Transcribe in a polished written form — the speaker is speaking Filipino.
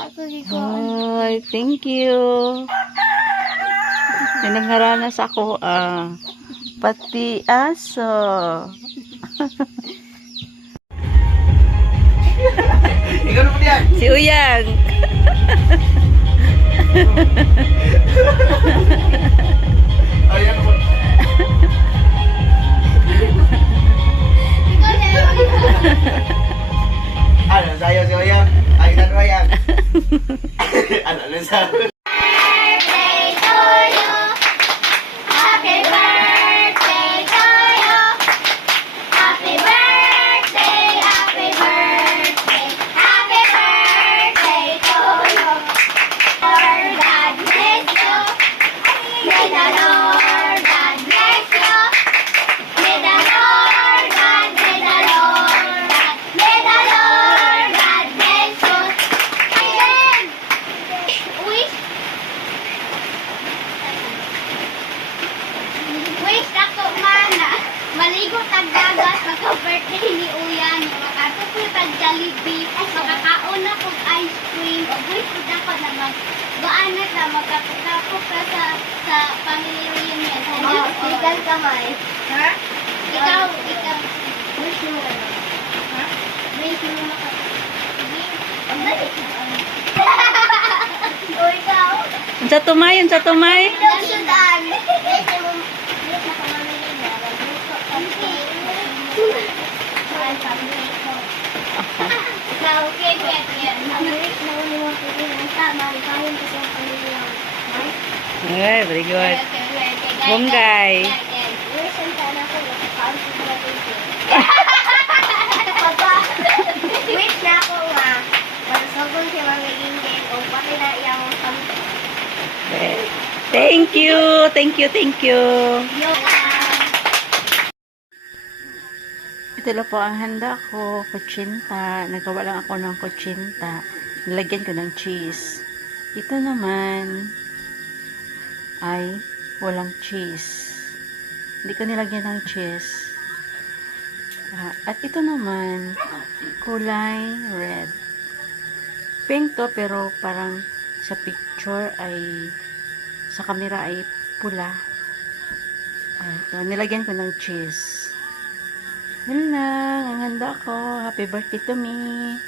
Ako giko. Ay, thank you. Nangharanas ako, pati aso. Ikaw na po diyan. Si Uyang. Ayan po. Ikaw na lang. Ano, sayo si Oyang. Ay, saan Oyang? Ano, sayo? Birthday to you. Happy birthday to you. Happy birthday, happy birthday. Happy birthday to you. Lord God bless you. May the Lord God bless you. May the Lord God, may the Lord God, may the Lord God bless you. Amen. Wish. Wish ako mana. Maligo tag dagat pagka-birthday ni Uyang. Makatukoy tag Jollibee. Makakaon na kog ice cream. O wish ko ako na mag-baanan na magkapagkapok ka sa family reunion. Legal ka may. Ha? Ikaw. Wish mo ano? Ha? Wish mo O ikaw? Sa tumay, sa tumay. Sudan. Okay, very good. Bunggay. Wait na ako nga. Masasagol si Mami Ingrid o pati na iyang Thank you, thank you, thank you. Ito lang po ang handa ko, kutsinta. Nagawa lang ako ng kutsinta. Nilagyan ko ng cheese. Ito naman ay walang cheese. Hindi ko nilagyan ng cheese. At ito naman, kulay red. Pink to, pero parang sa picture ay, sa camera ay pula. Ito, nilagyan ko ng cheese. Yun lang, ang handa ko. Happy birthday to me.